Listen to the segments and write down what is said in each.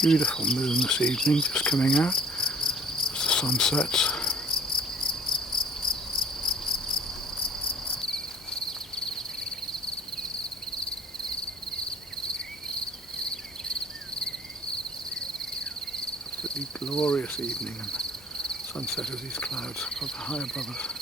Beautiful moon this evening, just coming out as the sun sets. Absolutely glorious evening, and sunset of these clouds high above us.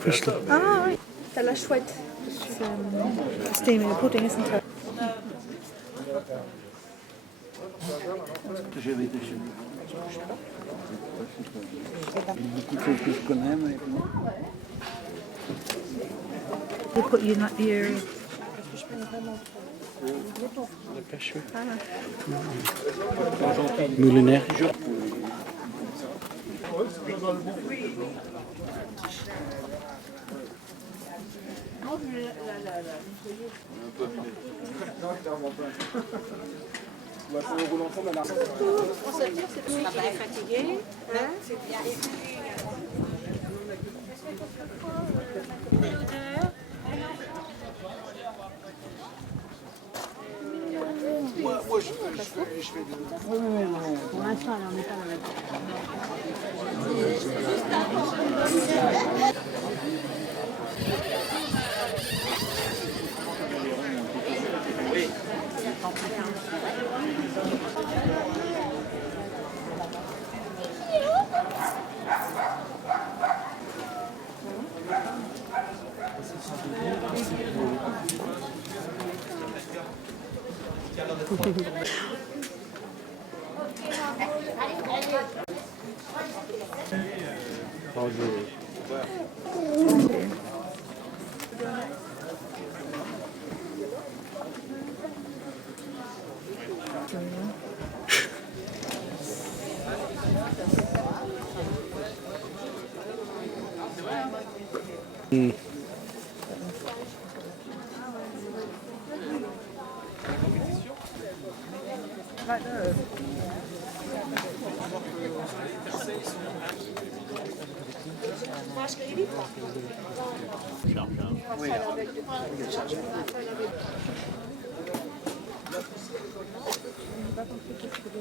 Crystal. Ah oui, t'as la chouette. Steaming pudding, isn't it? They put you in that area. La pêche, oui. Moulinaire. On va pas être fatigué. Moi, je fais de... Pour l'instant, on n'est pas dans la...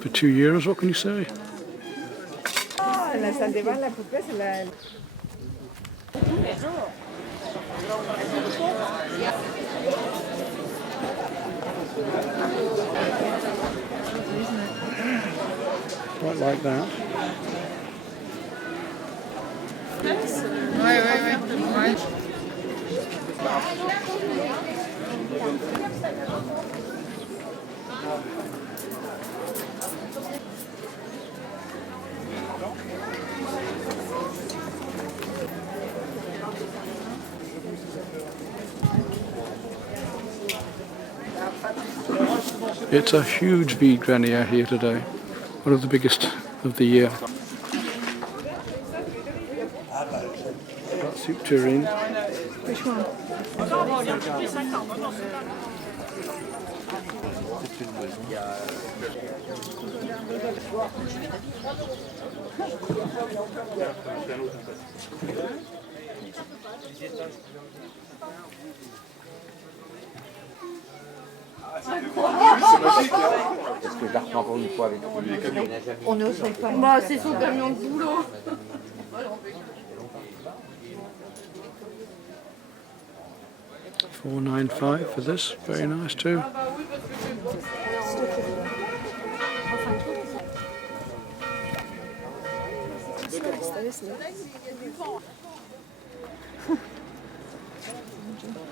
For 2 years, what can you say? La salle des bains, la poupée, c'est la... Quite like that. Ouais. It's a huge vide grenier here today, one of the biggest of the year. Got soup tureen. Which one? Est-ce que je la reprends pour une fois avec On n'oserait pas. Bah, c'est son camion de boulot. $4.95 for this. Very nice too. It's nice though, isn't it?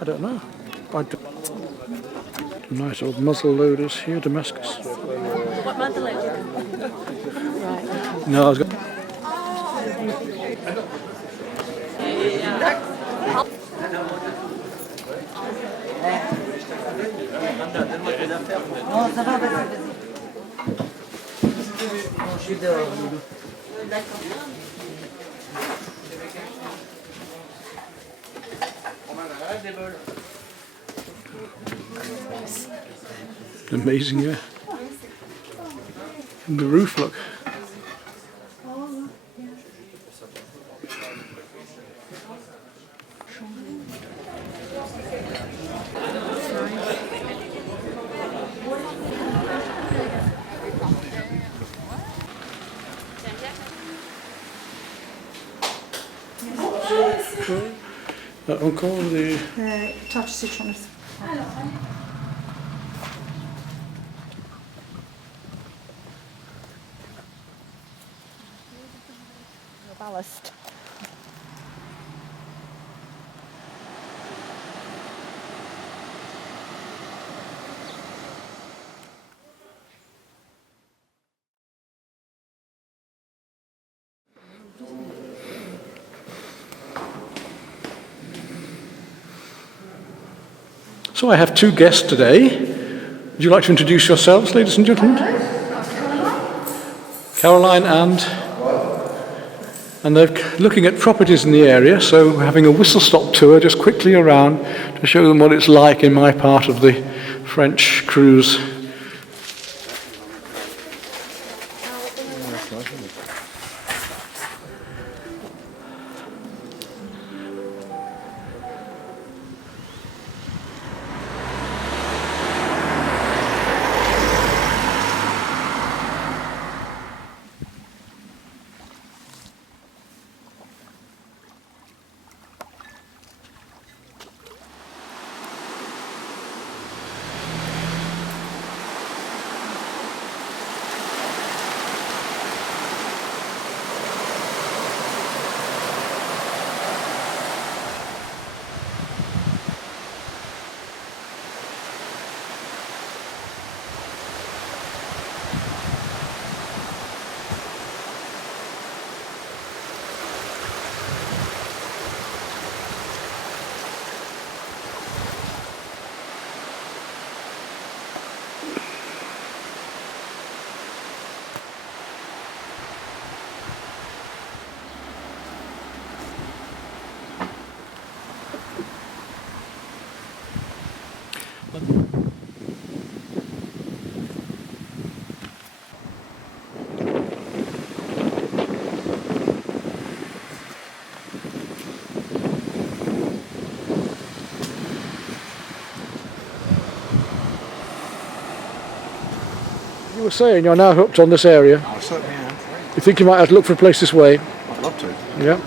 I don't know. Nice old muzzle loaders here, Damascus. What muzzle loader? Right. No, I was going. Non, ça va, vas-y, vas-y. Non, je suis dehors. Amazing, yeah. And the roof, look. Encore the Touch citrons. Ballast. So I have two guests today. Would you like to introduce yourselves, ladies and gentlemen? Caroline and they're looking at properties in the area, so we're having a whistle-stop tour just quickly around to show them what it's like in my part of the French Creuse. You were saying you're now hooked on this area. I certainly am. You think you might have to look for a place this way? I'd love to. Yeah.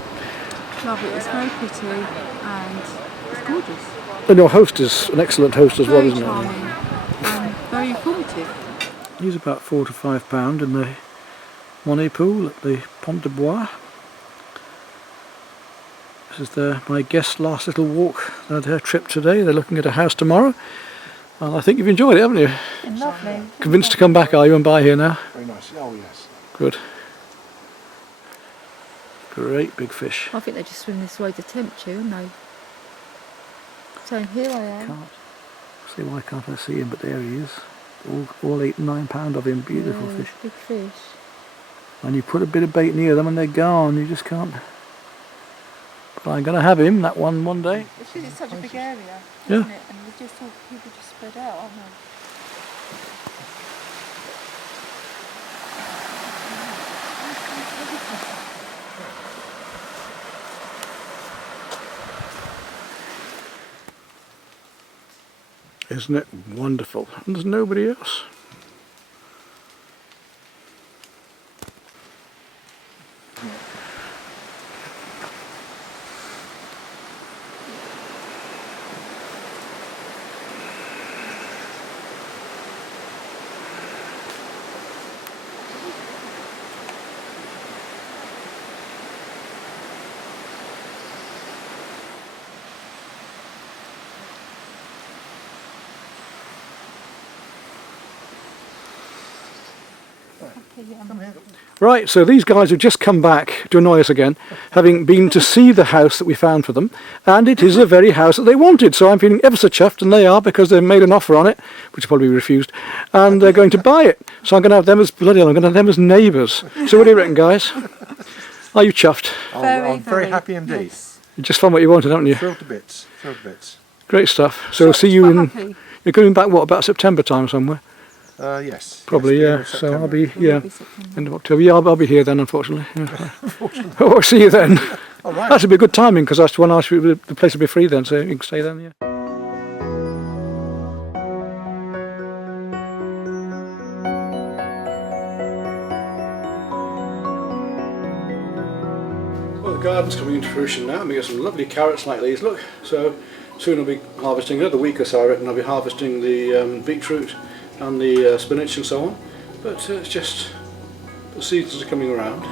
Lovely. It's very pretty and it's gorgeous. And your host is an excellent host as well, Very isn't charming it? and very informative. He's about £4 to £5 in the Monet pool at the Pont de Bois. This is my guest's last little walk, their trip today. They're looking at a house tomorrow. And I think you've enjoyed it, haven't you? Lovely. Convinced to come back, are you, and buy here now? Very nice. Oh, yes. Good. Great big fish. I think they just swim this way to tempt you, aren't they? So here I am. Can't see why can't I see him, but there he is. All 8 and £9 of him. Beautiful Yeah, fish. big fish. And you put a bit of bait near them and they're gone. You just can't. But I'm going to have him, that one day. It's because it's such a big area, Yeah. isn't it? And we just all people just spread out, aren't they? Isn't it wonderful? And there's nobody else. Right, so these guys have just come back to annoy us again, having been to see the house that we found for them, and it is the very house that they wanted, so I'm feeling ever so chuffed, and they are, because they've made an offer on it, which will probably be refused, and they're going to buy it. So I'm going to have them as, bloody hell, I'm going to have them as neighbours. So what do you reckon, guys? Are you chuffed? I'm very happy indeed. Yes. You just found what you wanted, haven't you? Thrilled to bits. Thrilled to bits. Great stuff. So we'll see you in, you're coming back, what, about September time somewhere? Yes. Probably, yes, yeah. So I'll be, yeah, Be September. end of October. Yeah, I'll be here then, unfortunately. Yeah. Oh, I'll see you then. All right. That should be good timing, because that's when the place will be free then, so you can stay then, yeah. Well, the garden's coming into fruition now, and we got some lovely carrots like these, look. So soon I'll be harvesting, another week or so I reckon I'll be harvesting the beetroot and the spinach and so on. But it's just, the seasons are coming around.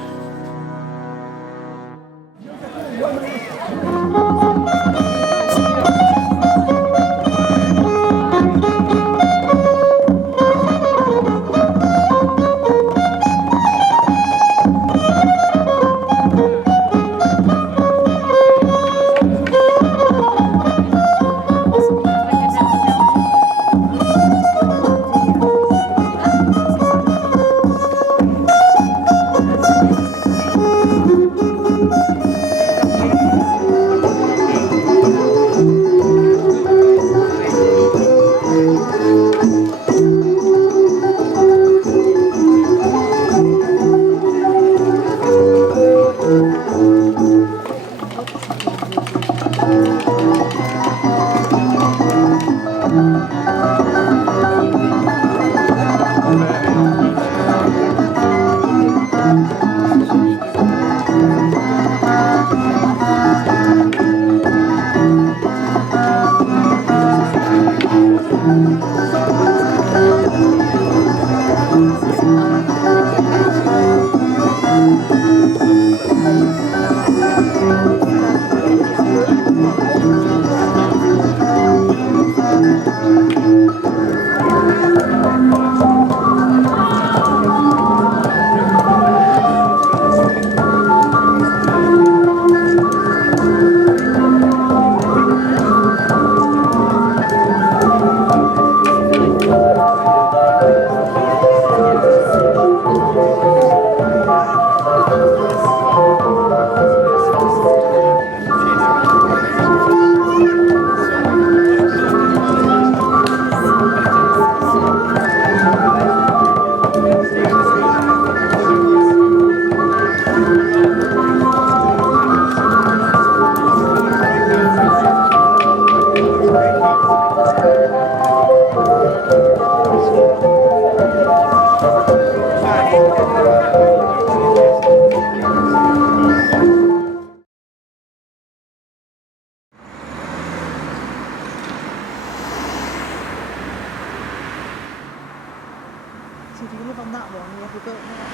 So if you live on that one, you have a go at that.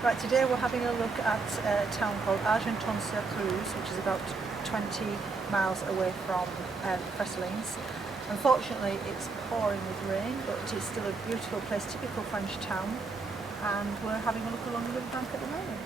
Right, today we're having a look at a town called Creuse, which is about 20 miles away from Fesselings. Unfortunately, it's pouring with rain, but it is still a beautiful place, typical French town, and we're having a look along the riverbank at the moment.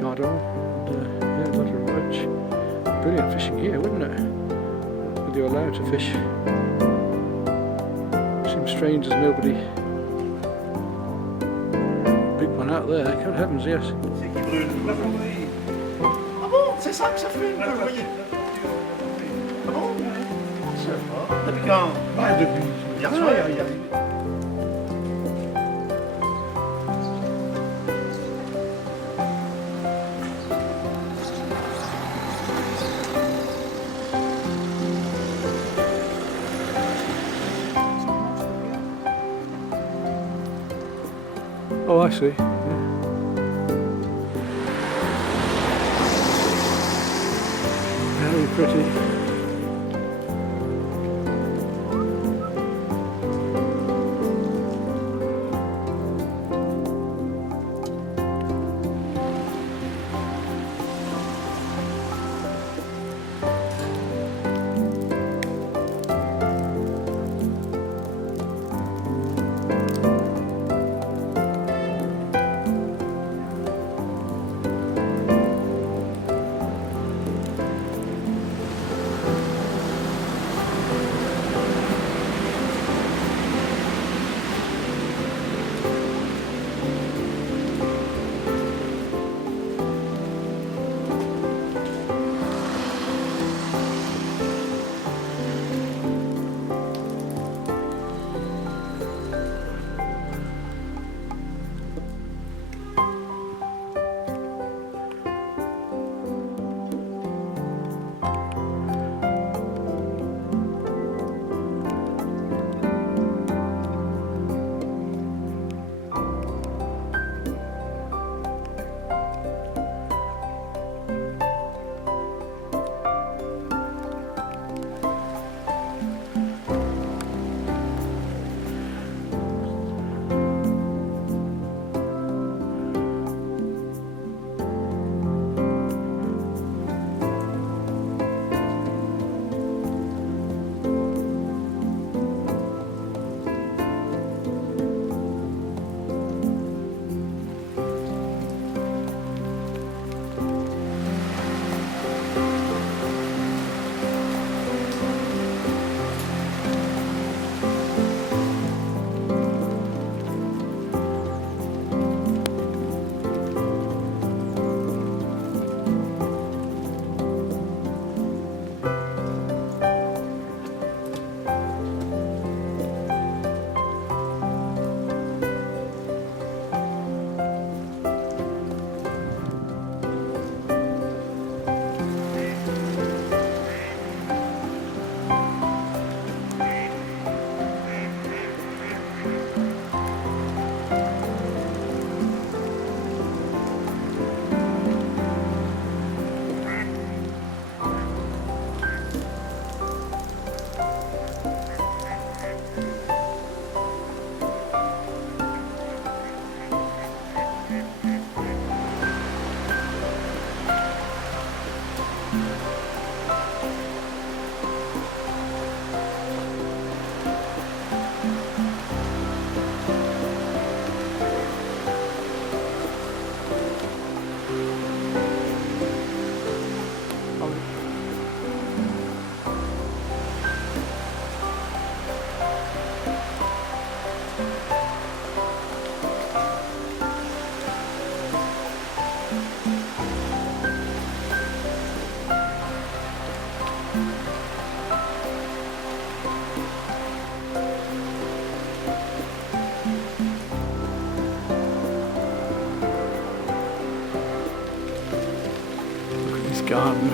Gardon, and yeah, a lot of roach. Brilliant fishing here, wouldn't it? Whether you're allowed to fish. Seems strange there's nobody. Big one out there, good heavens, yes. Ah bon, c'est ça que ça fait, vous voyez. Ah bon? Je sais pas. Depuis quand? Bah, depuis hier soir, il y a... Oh, I see. Very pretty. garden.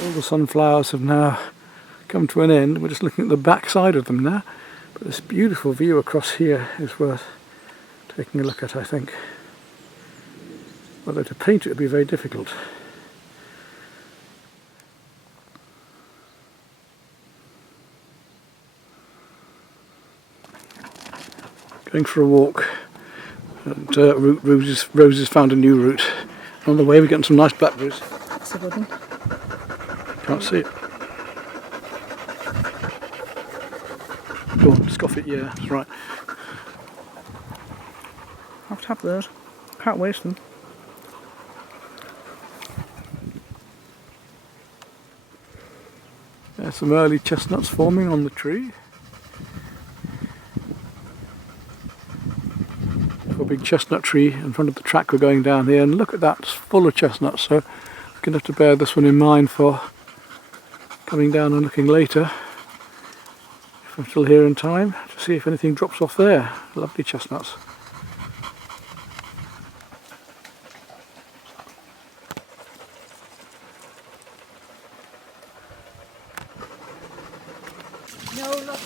All the sunflowers have now come to an end. We're just looking at the back side of them now. But this beautiful view across here is worth taking a look at, I think. Although to paint it would be very difficult. Going for a walk, and Rose has found a new route. On the way we're getting some nice blackberries. That's a good one. Can't see it. Go on, scoff it, yeah, that's right. I'll have to have those. Can't waste them. There's some early chestnuts forming on the tree. A big chestnut tree in front of the track we're going down here, and look at that, it's full of chestnuts, so we're going to have to bear this one in mind for coming down and looking later, if I'm still here in time, to see if anything drops off there. Lovely chestnuts. No, look.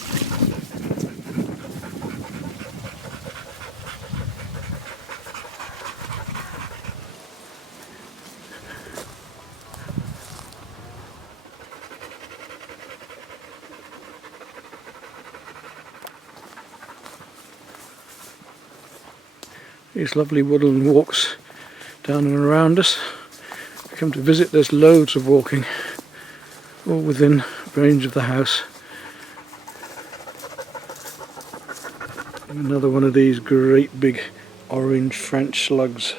These lovely woodland walks down and around us. We come to visit, there's loads of walking, all within range of the house. And another one of these great big orange French slugs.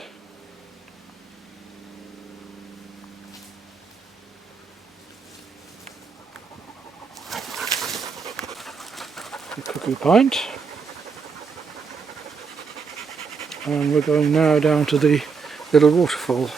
The cuckoo pint. And we're going now down to the little waterfall.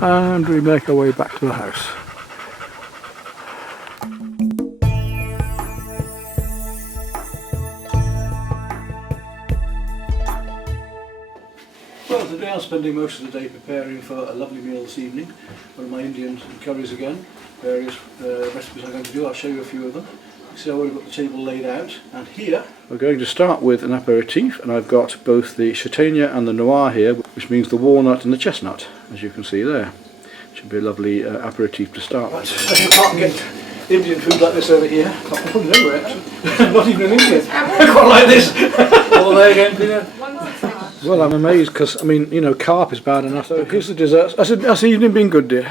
And we make our way back to the house. Well, today I'm spending most of the day preparing for a lovely meal this evening. One of my Indian curries again. Various recipes I'm going to do. I'll show you a few of them. See, I've already got the table laid out, and here we're going to start with an aperitif, and I've got both the châtaigne and the noir here, which means the walnut and the chestnut, as you can see there. Should be a lovely aperitif to start with. You can't get Indian food like this over here. Oh, nowhere actually. Not even in India. Quite like this. All there again, Peter. Well, I'm amazed because, I mean, you know, carp is bad enough. So here's the desserts. Has the evening been good, dear?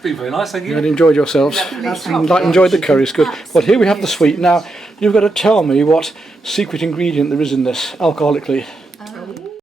Been very nice, thank you. And enjoyed yourselves. Enjoyed the curries, good. But here we have the sweet. Now, you've got to tell me what secret ingredient there is in this, alcoholically.